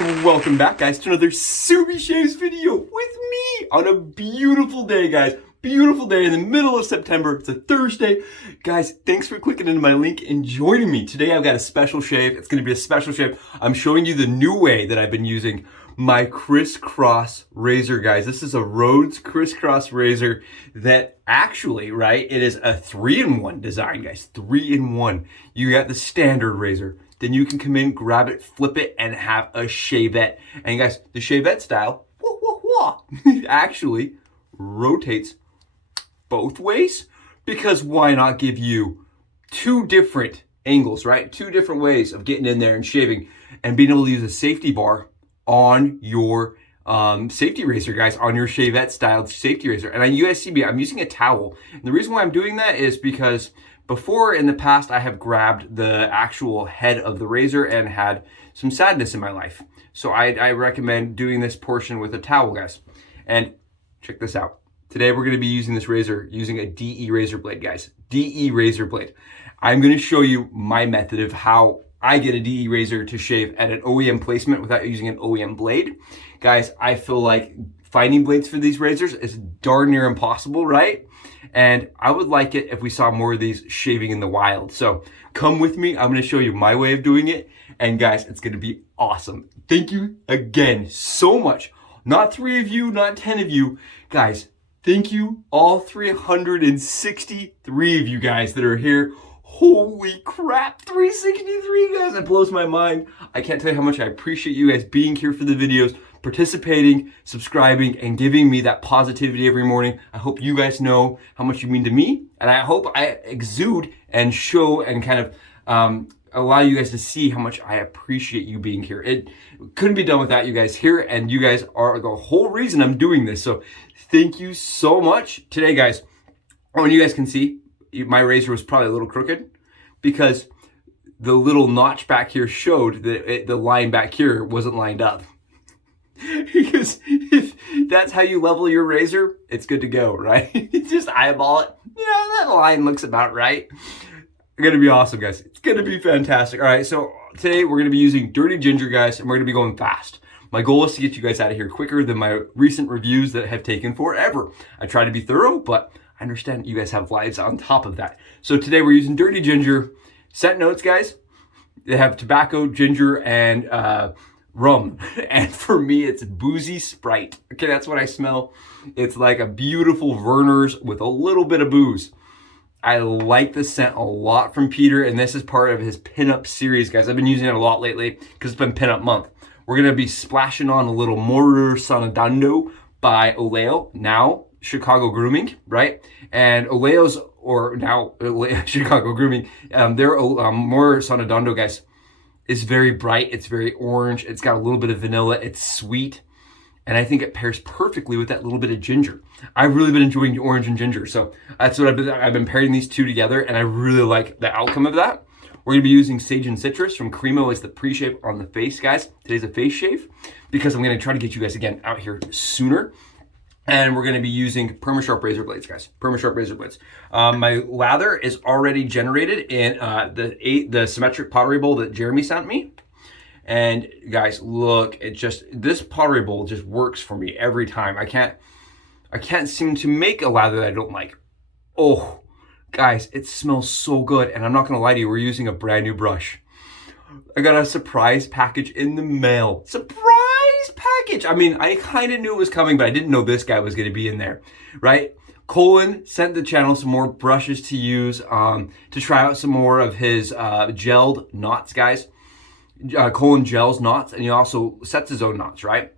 Welcome back, guys, to another Subi Shaves video with me on a beautiful day, guys. Beautiful day in the middle of September. It's a Thursday. Guys, thanks for clicking into my link and joining me. Today I've got a special shave. It's going to be a special shave. I'm showing you the new way that I've been using my Kriss Kross Razor, guys. This is a Rhodes Kriss Kross Razor that actually, right, it is a 3-in-1 design, guys. 3-in-1. You got the standard razor. Then you can come in, grab it, flip it, and have a Shavette. And guys, the Shavette Style, actually rotates both ways, because why not give you two different angles, right? Two different ways of getting in there and shaving and being able to use a safety bar on your safety razor, guys, on your Shavette Style safety razor. And you guys see me, I'm using a towel. And the reason why I'm doing that is because before, in the past, I have grabbed the actual head of the razor and had some sadness in my life. So I recommend doing this portion with a towel, guys. And check this out. Today, we're going to be using this razor using a DE razor blade, guys. DE razor blade. I'm going to show you my method of how I get a DE razor to shave at an OEM placement without using an OEM blade. Guys, I feel like finding blades for these razors is darn near impossible, right? And I would like it if we saw more of these shaving in the wild. So come with me. I'm going to show you my way of doing it. And guys, it's going to be awesome. Thank you again so much. Not 3 of you, not 10 of you. Guys, thank you all 363 of you guys that are here. Holy crap, 363 guys. That blows my mind. I can't tell you how much I appreciate you guys being here for the videos, participating, subscribing, and giving me that positivity every morning. I hope you guys know how much you mean to me, and I hope I exude and show and kind of allow you guys to see how much I appreciate you being here. It couldn't be done without you guys here, and you guys are the whole reason I'm doing this. So thank you so much. Today, guys, and you guys can see, my razor was probably a little crooked because the little notch back here showed that the line back here wasn't lined up. Because if that's how you level your razor, it's good to go, right? Just eyeball it. Yeah, that line looks about right. It's gonna be awesome, guys. It's gonna be fantastic. All right, so today we're gonna be using Dirty Ginger, guys, and we're gonna be going fast. My goal is to get you guys out of here quicker than my recent reviews that have taken forever. I try to be thorough, but I understand you guys have lives on top of that. So today we're using Dirty Ginger. Scent notes, guys. They have tobacco, ginger, and rum. And for me, it's boozy Sprite. Okay, that's what I smell. It's like a beautiful Verner's with a little bit of booze. I like the scent a lot from Peter, and this is part of his pinup series, guys. I've been using it a lot lately because it's been pinup month. We're going to be splashing on a little Morir Sonando by OLEO, now Chicago Grooming, right? And OLEO's, or now Chicago Grooming, their Morir Sonando, guys, is very bright. It's very orange. It's got a little bit of vanilla. It's sweet. And I think it pairs perfectly with that little bit of ginger. I've really been enjoying the orange and ginger. So that's what I've been pairing these two together, and I really like the outcome of that. We're gonna be using Sage and Citrus from Cremo as the pre-shave on the face, guys. Today's a face shave because I'm gonna try to get you guys again out here sooner. And we're gonna be using Permasharp razor blades, guys. Permasharp razor blades. My lather is already generated in the symmetric pottery bowl that Jeremy sent me. And guys, look, this pottery bowl just works for me every time. I can't seem to make a lather that I don't like. Oh, guys, it smells so good. And I'm not gonna lie to you, we're using a brand new brush. I got a surprise package in the mail. Surprise package! I mean, I kind of knew it was coming, but I didn't know this guy was gonna be in there, right? Cullen sent the channel some more brushes to use to try out some more of his gelled knots, guys. Cullen gels knots, and he also sets his own knots, right?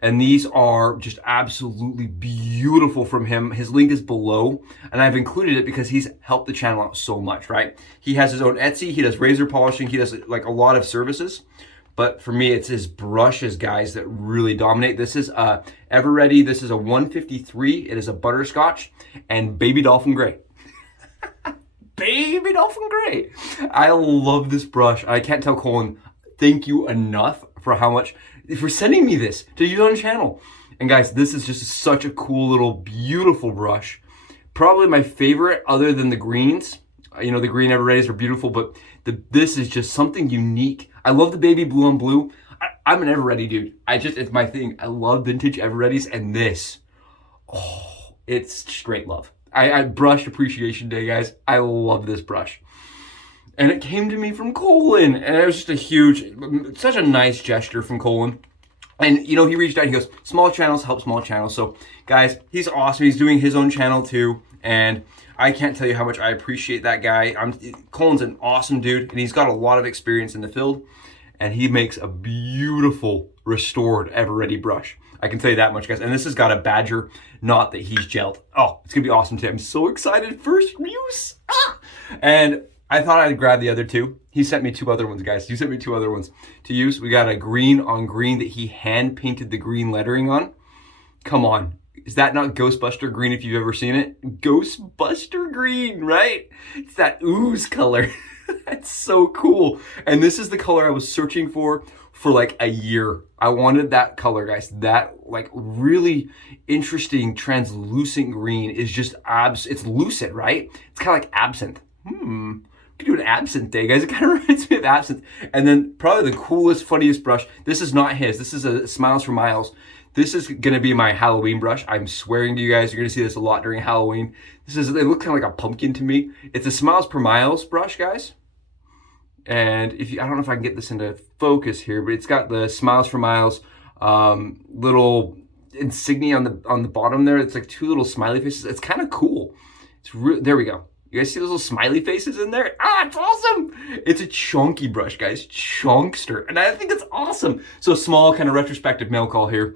And these are just absolutely beautiful from him. His link is below, and I've included it because he's helped the channel out so much, right? He has his own Etsy, he does razor polishing, he does like a lot of services. But for me, it's his brushes, guys, that really dominate. This is Ever Ready. This is a 153. It is a Butterscotch and Baby Dolphin Gray. Baby Dolphin Gray. I love this brush. I can't tell Cullen thank you enough for sending me this to use on the channel. And guys, this is just such a cool little beautiful brush. Probably my favorite other than the greens. You know, the green Ever Readies are beautiful, but this is just something unique. I love the baby blue on blue. I'm an ever ready dude. It's my thing. I love vintage ever readies, and this, oh, it's straight love. I brush appreciation day, guys. I love this brush. And it came to me from Cullen, and it was just such a nice gesture from Cullen. And, you know, he reached out, he goes, small channels help small channels. So, guys, he's awesome. He's doing his own channel, too. And I can't tell you how much I appreciate that guy. Cullen's an awesome dude, and he's got a lot of experience in the field. And he makes a beautiful restored ever ready brush. I can tell you that much, guys. And this has got a badger knot that he's gelled. Oh, it's gonna be awesome too. I'm so excited. First use. Ah! And I thought I'd grab the other two. He sent me 2 other ones, guys. You sent me 2 other ones to use. We got a green on green that he hand painted the green lettering on. Come on. Is that not Ghostbuster green if you've ever seen it? Ghostbuster green, right? It's that ooze color. That's so cool. And this is the color I was searching for like a year. I wanted that color, guys. That like really interesting translucent green is just it's lucid, right? It's kind of like absinthe. We could do an absinthe day, guys. It kind of reminds me of absinthe. And then probably the coolest, funniest brush. This is not his. This is a Smiles for Miles. This is gonna be my Halloween brush. I'm swearing to you guys, you're gonna see this a lot during Halloween. It looks kind of like a pumpkin to me. It's a Smiles per Miles brush, guys. And I don't know if I can get this into focus here, but it's got the Smiles for Miles little insignia on the bottom there. It's like 2 little smiley faces. It's kind of cool. There we go. You guys see those little smiley faces in there? Ah, it's awesome. It's a chunky brush, guys. Chunkster. And I think it's awesome. So small kind of retrospective mail call here.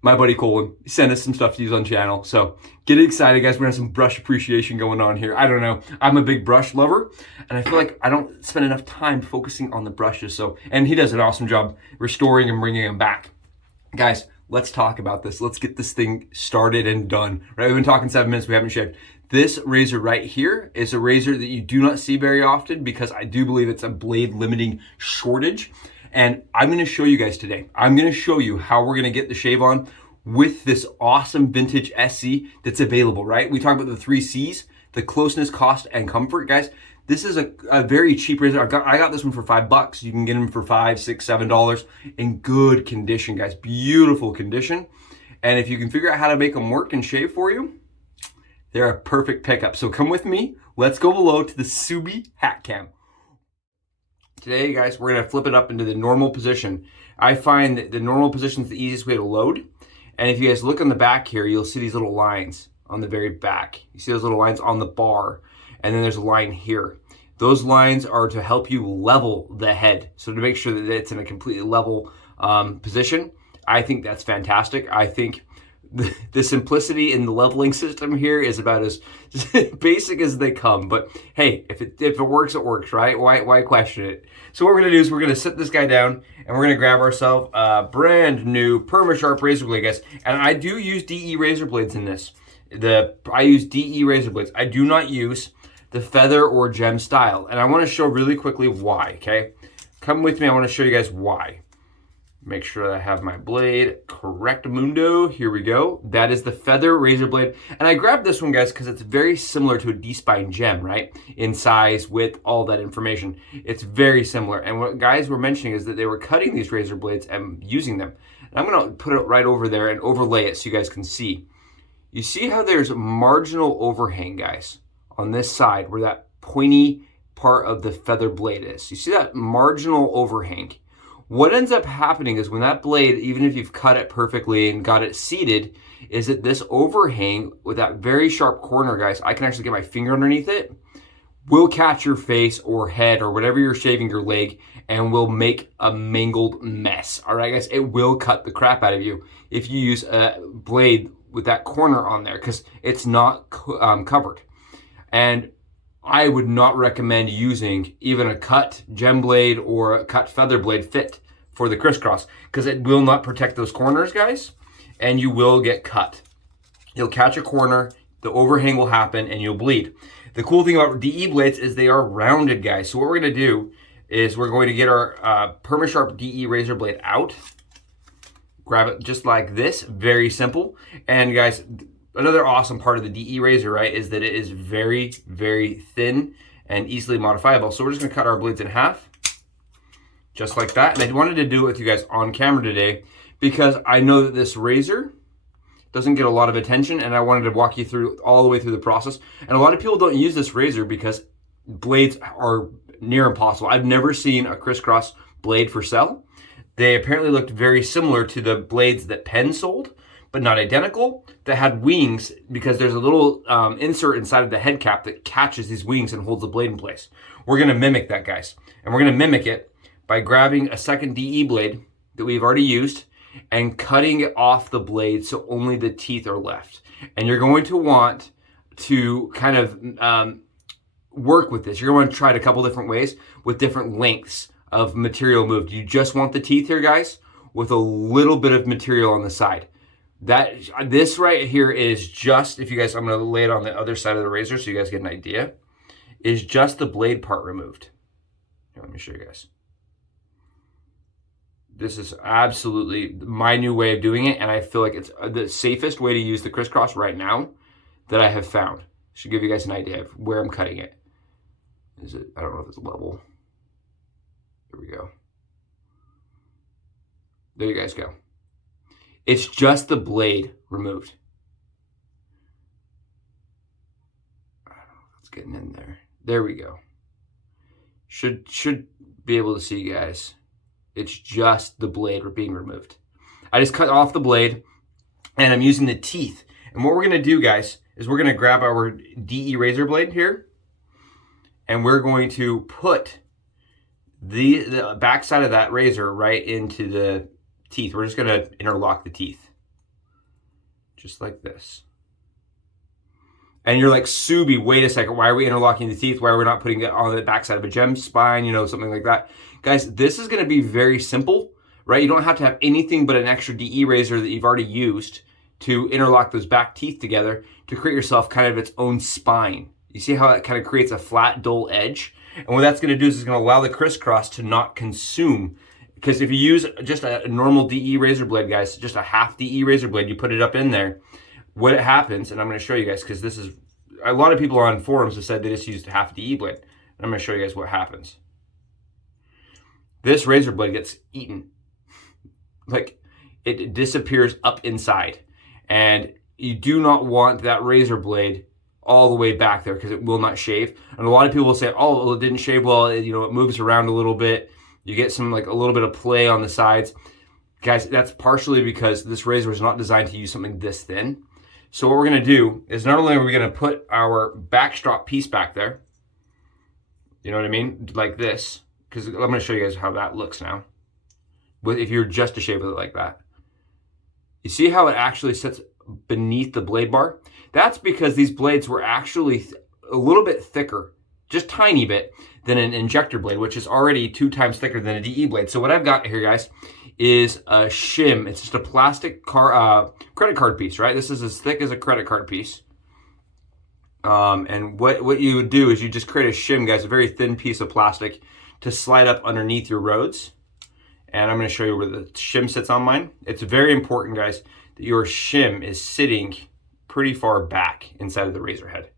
My buddy Cullen sent us some stuff to use on channel. So get excited, guys. We're gonna have some brush appreciation going on here. I don't know. I'm a big brush lover, and I feel like I don't spend enough time focusing on the brushes. And he does an awesome job restoring and bringing them back. Guys, let's talk about this. Let's get this thing started and done. Right? We've been talking 7 minutes. We haven't shaved. This razor right here is a razor that you do not see very often because I do believe it's a blade limiting shortage. And I'm gonna show you guys today. I'm gonna show you how we're gonna get the shave on with this awesome vintage SC that's available, right? We talk about the 3 C's, the closeness, cost, and comfort, guys. This is a very cheap razor. I got this one for $5. You can get them for $5, $6, $7 in good condition, guys. Beautiful condition. And if you can figure out how to make them work and shave for you, they're a perfect pickup. So come with me. Let's go below to the Subi hat cam. Today, guys, we're gonna flip it up into the normal position. I find that the normal position is the easiest way to load. And if you guys look on the back here, you'll see these little lines on the very back. You see those little lines on the bar, and then there's a line here. Those lines are to help you level the head. So to make sure that it's in a completely level position. I think that's fantastic. I think the simplicity in the leveling system here is about as basic as they come. But hey, if it works, it works, right? Why question it? So what we're gonna do is we're gonna sit this guy down and we're gonna grab ourselves a brand new Permasharp razor blade, guys. And I do use DE razor blades in this. I use DE razor blades. I do not use the feather or gem style. And I wanna show really quickly why, okay? Come with me, I wanna show you guys why. Make sure that I have my blade correctamundo. Here we go. That is the feather razor blade. And I grabbed this one, guys, because it's very similar to a D-spine gem, right? In size, width, all that information. It's very similar. And what guys were mentioning is that they were cutting these razor blades and using them. And I'm gonna put it right over there and overlay it so you guys can see. You see how there's marginal overhang, guys, on this side where that pointy part of the feather blade is. You see that marginal overhang? What ends up happening is when that blade, even if you've cut it perfectly and got it seated, is that this overhang with that very sharp corner, guys, I can actually get my finger underneath it, will catch your face or head or whatever you're shaving your leg and will make a mangled mess. All right, guys, it will cut the crap out of you if you use a blade with that corner on there because it's not covered. And I would not recommend using even a cut gem blade or a cut feather blade fit for the crisscross because it will not protect those corners, guys, and you will get cut. You'll catch a corner, the overhang will happen, and you'll bleed. The cool thing about DE blades is they are rounded, guys. So what we're gonna do is we're going to get our Permasharp DE razor blade out, grab it just like this, very simple. And guys, another awesome part of the DE razor, right, is that it is very, very thin and easily modifiable. So we're just gonna cut our blades in half, just like that. And I wanted to do it with you guys on camera today because I know that this razor doesn't get a lot of attention, and I wanted to walk you through all the way through the process. And a lot of people don't use this razor because blades are near impossible. I've never seen a crisscross blade for sale. They apparently looked very similar to the blades that Penn sold, but not identical, that had wings, because there's a little insert inside of the head cap that catches these wings and holds the blade in place. We're gonna mimic that, guys. And we're gonna mimic it by grabbing a second DE blade that we've already used and cutting it off the blade so only the teeth are left. And you're going to want to kind of work with this. You're going to try it a couple different ways with different lengths of material moved. You just want the teeth here, guys, with a little bit of material on the side. This right here is just, if you guys, I'm going to lay it on the other side of the razor so you guys get an idea, is just the blade part removed. Here, let me show you guys. This is absolutely my new way of doing it, and I feel like it's the safest way to use the crisscross right now that I have found. Should give you guys an idea of where I'm cutting it. Is it? I don't know if it's level. There we go. There you guys go. It's just the blade removed. I don't know if it's getting in there. There we go. Should be able to see, guys. It's just the blade being removed. I just cut off the blade, and I'm using the teeth. And what we're going to do, guys, is we're going to grab our DE razor blade here, and we're going to put the back side of that razor right into the teeth. We're just going to interlock the teeth. Just like this. And you're like, Subi, wait a second. Why are we interlocking the teeth? Why are we not putting it on the back side of a gem spine? You know, something like that. Guys, this is going to be very simple, right? You don't have to have anything but an extra DE razor that you've already used to interlock those back teeth together to create yourself kind of its own spine. You see how it kind of creates a flat, dull edge? And what that's going to do is it's going to allow the crisscross to not consume. Because if you use just a normal DE razor blade, guys, just a half DE razor blade, you put it up in there, what happens, and I'm going to show you guys, because this is, a lot of people on forums have said they just used half DE blade. And I'm going to show you guys what happens. This razor blade gets eaten. Like, it disappears up inside. And you do not want that razor blade all the way back there because it will not shave. And a lot of people will say, oh, well, it didn't shave well. It moves around a little bit. You get some, like, a little bit of play on the sides. Guys, that's partially because this razor is not designed to use something this thin. So what we're going to do is not only are we going to put our backstrap piece back there, you know what I mean, like this, because I'm going to show you guys how that looks now, if you're just to shave with it like that. You see how it actually sits beneath the blade bar? That's because these blades were actually a little bit thicker, just tiny bit, than an injector blade, which is already 2 times thicker than a DE blade. So what I've got here, guys, is a shim. It's just a plastic credit card piece, right? This is as thick as a credit card piece. And what you would do is you just create a shim, guys, a very thin piece of plastic to slide up underneath your Rhodes. And I'm going to show you where the shim sits on mine. It's very important, guys, that your shim is sitting pretty far back inside of the razor head.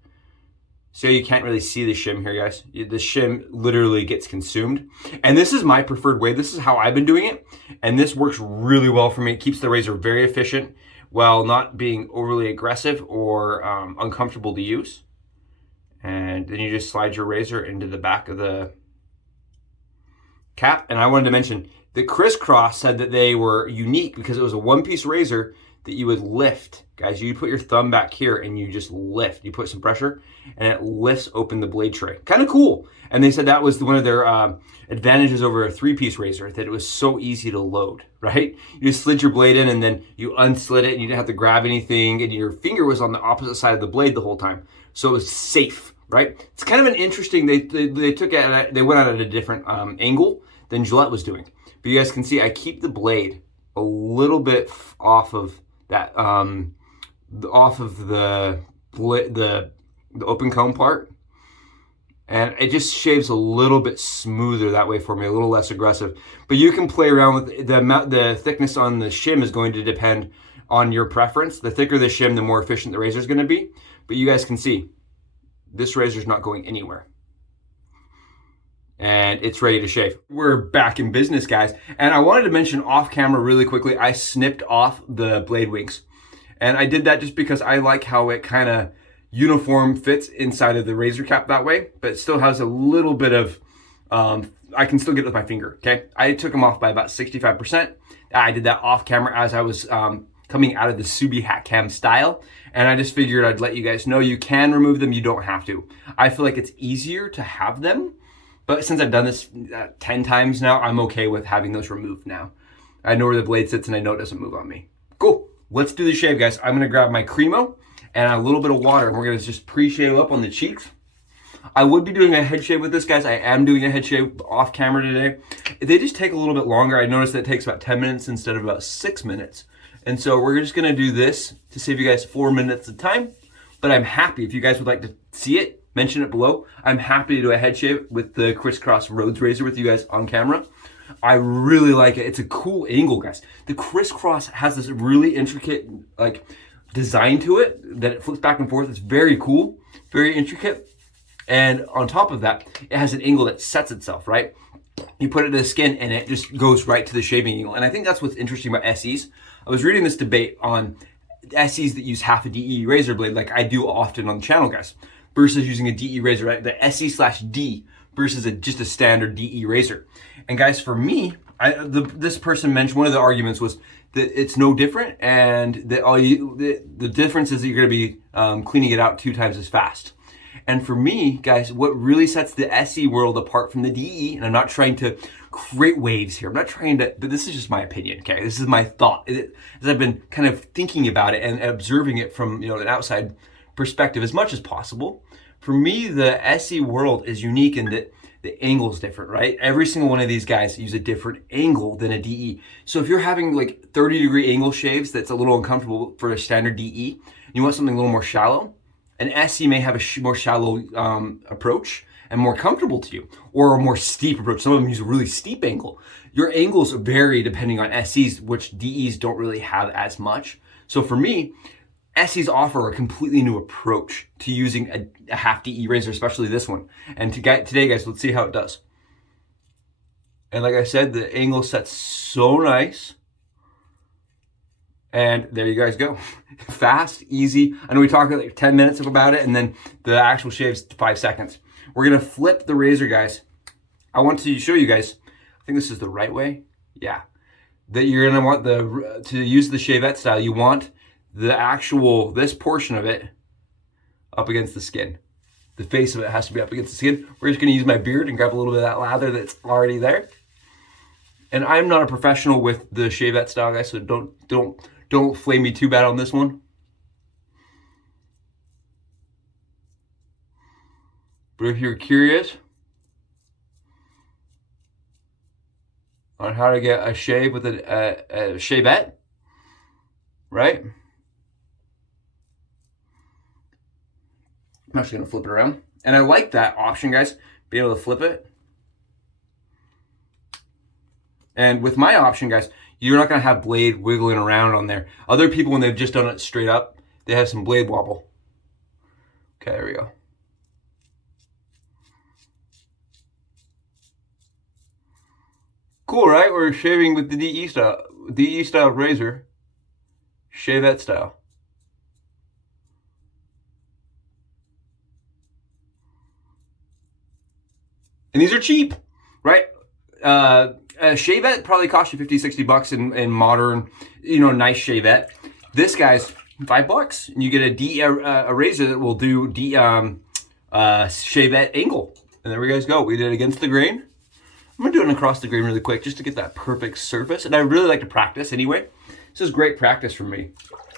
See how you can't really see the shim here, guys? The shim literally gets consumed. And this is my preferred way. This is how I've been doing it. And this works really well for me. It keeps the razor very efficient while not being overly aggressive or uncomfortable to use. And then you just slide your razor into the back of the cap. And I wanted to mention that Kriss Kross said that they were unique because it was a one-piece razor that you would lift. Guys, you put your thumb back here and you just lift. You put some pressure and it lifts open the blade tray. Kind of cool. And they said that was one of their advantages over a 3-piece razor, that it was so easy to load, right? You just slid your blade in and then you unslid it and you didn't have to grab anything, and your finger was on the opposite side of the blade the whole time. So it was safe, right? It's kind of an interesting, they went at a different angle than Gillette was doing. But you guys can see I keep the blade a little bit off of that, off of the open comb part, and it just shaves a little bit smoother that way for me, a little less aggressive. But you can play around with the thickness on the shim is going to depend on your preference. The thicker the shim, the more efficient the razor is going to be. But you guys can see this razor is not going anywhere. and it's ready to shave. We're back in business, guys. And I wanted to mention off camera really quickly, I snipped off the blade wings. And I did that just because I like how it kind of uniform fits inside of the razor cap that way, but it still has a little bit of, I can still get it with my finger, okay? I took them off by about 65%. I did that off camera as I was coming out of the Subi hat cam style. And I just figured I'd let you guys know you can remove them, you don't have to. I feel like it's easier to have them, but since I've done this 10 times now, I'm okay with having those removed now. I know where the blade sits and I know it doesn't move on me. Cool, let's do the shave, guys. I'm gonna grab my Cremo and a little bit of water, and we're gonna just pre-shave up on the cheeks. I would be doing a head shave with this, guys. I am doing a head shave off camera today. They just take a little bit longer. I noticed that it takes about 10 minutes instead of about 6 minutes. And so we're just gonna do this to save you guys 4 minutes of time. But I'm happy, if you guys would like to see it, mention it below. I'm happy to do a head shave with the Kriss Kross Rhodes Razor with you guys on camera. I really like it. It's a cool angle, guys. The Kriss Kross has this really intricate like design to it that it flips back and forth. It's very cool, very intricate. And on top of that, it has an angle that sets itself, right? You put it to the skin and it just goes right to the shaving angle. And I think that's what's interesting about SEs. I was reading this debate on SEs that use half a DE razor blade, like I do often on the channel, guys, versus using a DE razor, right? The SE/D versus just a standard DE razor. And guys, for me, this person mentioned, one of the arguments was that it's no different, and that the difference is that you're gonna be cleaning it out 2 times as fast. And for me, guys, what really sets the SE world apart from the DE, and I'm not trying to create waves here, I'm not trying to, but this is just my opinion, okay? This is my thought, as I've been kind of thinking about it and observing it from, an outside perspective as much as possible. For me, the SE world is unique in that the angle is different, right? Every single one of these guys use a different angle than a DE. So if you're having like 30-degree angle shaves that's a little uncomfortable for a standard DE, you want something a little more shallow, an SE may have a more shallow approach and more comfortable to you, or a more steep approach. Some of them use a really steep angle. Your angles vary depending on SEs, which DEs don't really have as much. So for me, SEs offer a completely new approach to using a half DE razor, especially this one. And today, guys, let's see how it does. And like I said, the angle sets so nice. And there you guys go. Fast, easy. I know we talked like 10 minutes about it, and then the actual shave's 5 seconds. We're gonna flip the razor, guys. I want to show you guys, I think this is the right way. Yeah. That you're gonna want to use the Shavette style, you want the actual, this portion of it up against the skin. The face of it has to be up against the skin. We're just gonna use my beard and grab a little bit of that lather that's already there. And I'm not a professional with the Shavette style, guys, so don't flame me too bad on this one. But if you're curious on how to get a shave with a Shavette, right? I'm actually gonna flip it around. And I like that option, guys, being able to flip it. And with my option, guys, you're not gonna have blade wiggling around on there. Other people, when they've just done it straight up, they have some blade wobble. Okay, there we go. Cool, right? We're shaving with the DE style razor, Shavette style. And these are cheap, right? A Shavette probably costs you 50, 60 bucks in modern, nice Shavette. This guy's $5, and you get a razor that will do Shavette angle. And there we guys go. We did it against the grain. I'm gonna do it across the grain really quick just to get that perfect surface. And I really like to practice anyway. This is great practice for me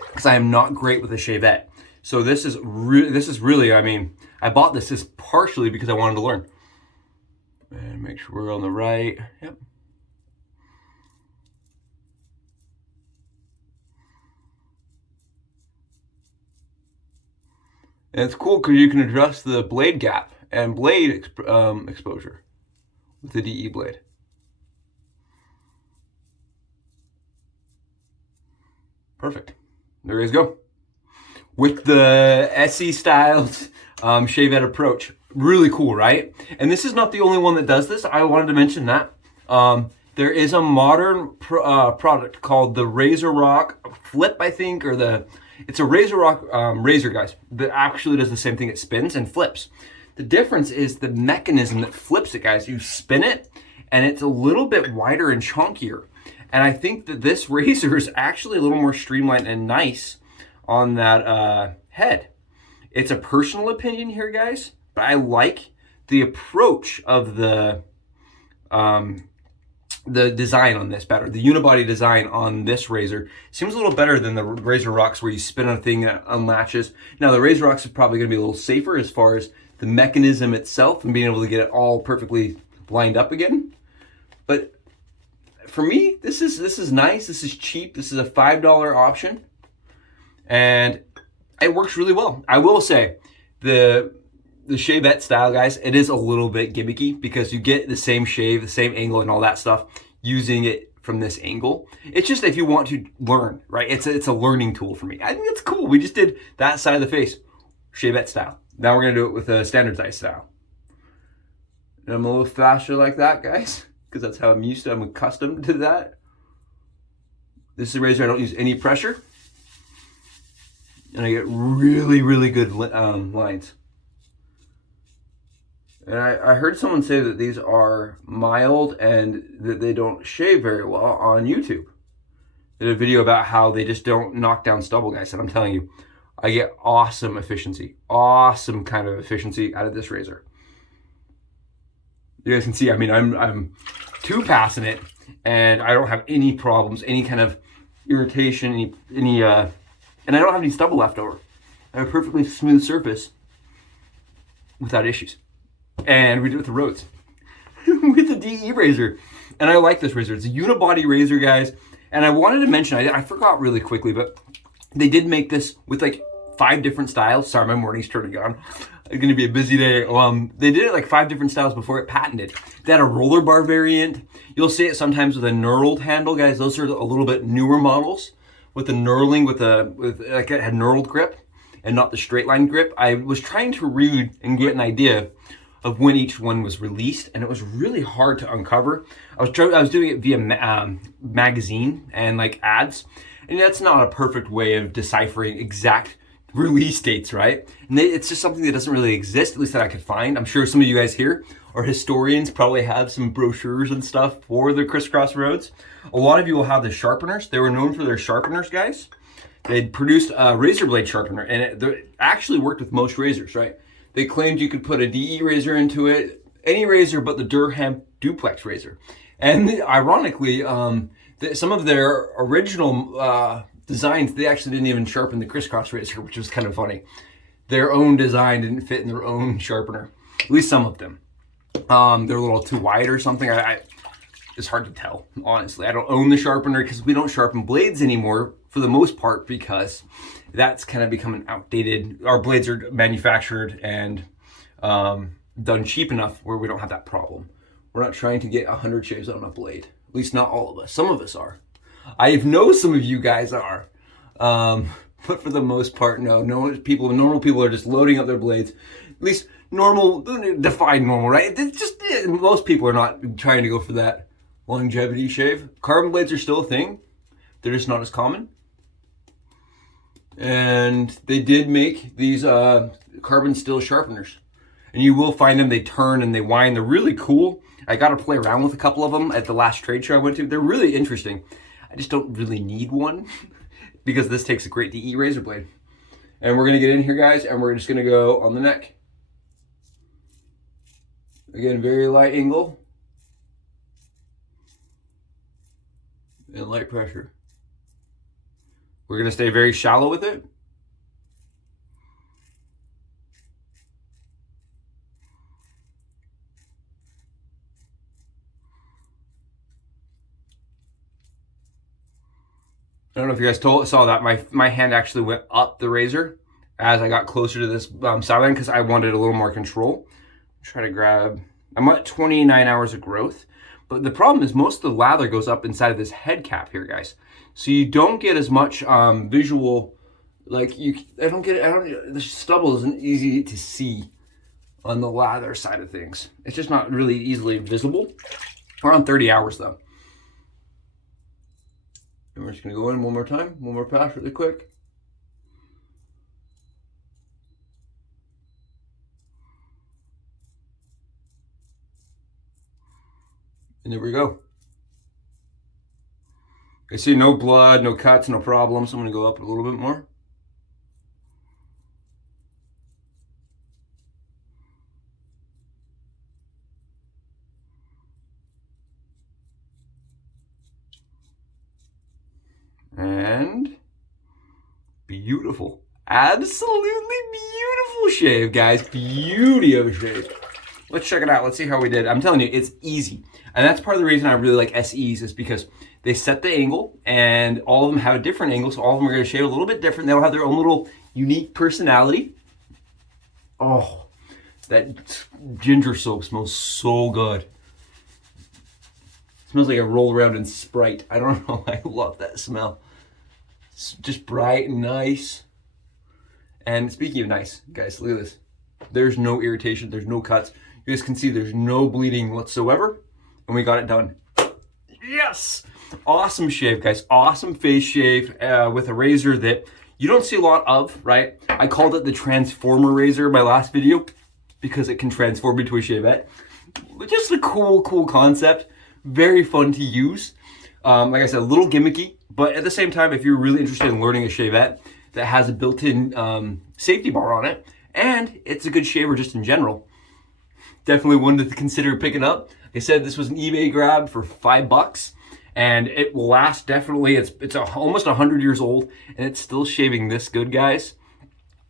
because I am not great with a Shavette. So this is really, I mean, I bought this partially because I wanted to learn. And make sure we're on the right. Yep. And it's cool because you can adjust the blade gap and blade exposure with the DE blade. Perfect. There you guys go. With the SE styles Shavette approach. Really cool, right? And this is not the only one that does this. I wanted to mention that. There is a modern product called the Razor Rock Flip, I think, or it's a Razor Rock razor, guys, that actually does the same thing. It spins and flips. The difference is the mechanism that flips it, guys. You spin it, and it's a little bit wider and chunkier. And I think that this razor is actually a little more streamlined and nice on that head. It's a personal opinion here, guys, but I like the approach of the design on this better. The unibody design on this razor seems a little better than the Razor Rocks where you spin a thing and it unlatches. Now, the Razor Rocks is probably going to be a little safer as far as the mechanism itself and being able to get it all perfectly lined up again. But for me, this is nice. This is cheap. This is a $5 option, and it works really well. I will say the Shavette Style, guys, it is a little bit gimmicky because you get the same shave, the same angle and all that stuff using it from this angle. It's just if you want to learn, right? It's a learning tool for me. I think it's cool. We just did that side of the face, Shavette Style. Now we're going to do it with a standardized style. And I'm a little faster like that, guys, because that's how I'm used to. I'm accustomed to that. This is a razor I don't use any pressure. And I get really, really good lines. And I heard someone say that these are mild and that they don't shave very well on YouTube. They did a video about how they just don't knock down stubble, guys. And I'm telling you, I get awesome efficiency. Awesome kind of efficiency out of this razor. You guys can see, I mean, I'm two passing it, and I don't have any problems, any kind of irritation, and I don't have any stubble left over. I have a perfectly smooth surface without issues. And we did it with the Rhodes, with the DE razor. And I like this razor. It's a unibody razor, guys. And I wanted to mention, I forgot really quickly, but they did make this with like 5 different styles. Sorry, my morning's turning on. It's going to be a busy day. They did it like 5 different styles before it patented. They had a roller bar variant. You'll see it sometimes with a knurled handle, guys. Those are a little bit newer models with the knurling, with like it had knurled grip and not the straight line grip. I was trying to read and get an idea of when each one was released, and it was really hard to uncover. I was doing it via magazine and like ads, and that's not a perfect way of deciphering exact release dates, right? And it's just something that doesn't really exist, at least that I could find. I'm sure some of you guys here are historians, probably have some brochures and stuff for the Kriss Kross Rhodes. A lot of you will have the sharpeners. They were known for their sharpeners, guys. They produced a razor blade sharpener, and it actually worked with most razors, right? They claimed you could put a DE razor into it, any razor but the Durham duplex razor. And ironically, some of their original designs, they actually didn't even sharpen the Kriss Kross razor, which was kind of funny. Their own design didn't fit in their own sharpener, at least some of them. They're a little too wide or something. It's hard to tell, honestly. I don't own the sharpener because we don't sharpen blades anymore for the most part, because that's kind of becoming outdated. Our blades are manufactured and done cheap enough where we don't have that problem. We're not trying to get 100 shaves on a blade. At least not all of us. Some of us are. I know some of you guys are. But for the most part, no. Normal people are just loading up their blades. At least normal, define normal, right? It's just, most people are not trying to go for that longevity shave. Carbon blades are still a thing. They're just not as common. And they did make these carbon steel sharpeners, and you will find them. They turn and they wind. They're really cool. I got to play around with a couple of them at the last trade show I went to. They're really interesting. I just don't really need one because this takes a great DE razor blade. And we're going to get in here, guys, and we're just going to go on the neck. Again, very light angle and light pressure. We're going to stay very shallow with it. I don't know if you guys saw that. My hand actually went up the razor as I got closer to this sideline because I wanted a little more control. Try to grab, I'm at 29 hours of growth. But the problem is most of the lather goes up inside of this head cap here, guys. So you don't get as much visual Like I don't get it. The stubble isn't easy to see on the lather side of things. It's just not really easily visible. Around 30 hours though. And we're just gonna go in one more time, one more pass really quick. And there we go. I see no blood, no cuts, no problems. I'm gonna go up a little bit more. And beautiful. Absolutely beautiful shave, guys. Beauty of a shave. Let's check it out. Let's see how we did. I'm telling you, it's easy. And that's part of the reason I really like SEs is because they set the angle and all of them have a different angle. So all of them are going to shave a little bit different. They'll have their own little unique personality. Oh, that ginger soap smells so good. It smells like a roll around in Sprite. I don't know. I love that smell. It's just bright and nice. And speaking of nice, guys, look at this. There's no irritation. There's no cuts. You guys can see there's no bleeding whatsoever. And we got it done. Yes! Awesome shave, guys. Awesome face shave with a razor that you don't see a lot of, right? I called it the Transformer razor in my last video because it can transform into a shavette. Just a cool concept. Very fun to use. Like I said, a little gimmicky, but at the same time, if you're really interested in learning a shavette that has a built-in safety bar on it, and it's a good shaver just in general, definitely one to consider picking up. Like I said, this was an eBay grab for $5, and it will last definitely. It's almost 100 years old, and it's still shaving this good, guys.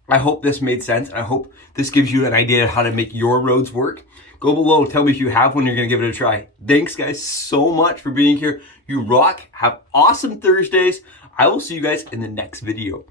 I hope this made sense. I hope this gives you an idea of how to make your Rhodes work. Go below, tell me if you have one, you're gonna give it a try. Thanks, guys, so much for being here. You rock. Have awesome Thursdays. I will see you guys in the next video.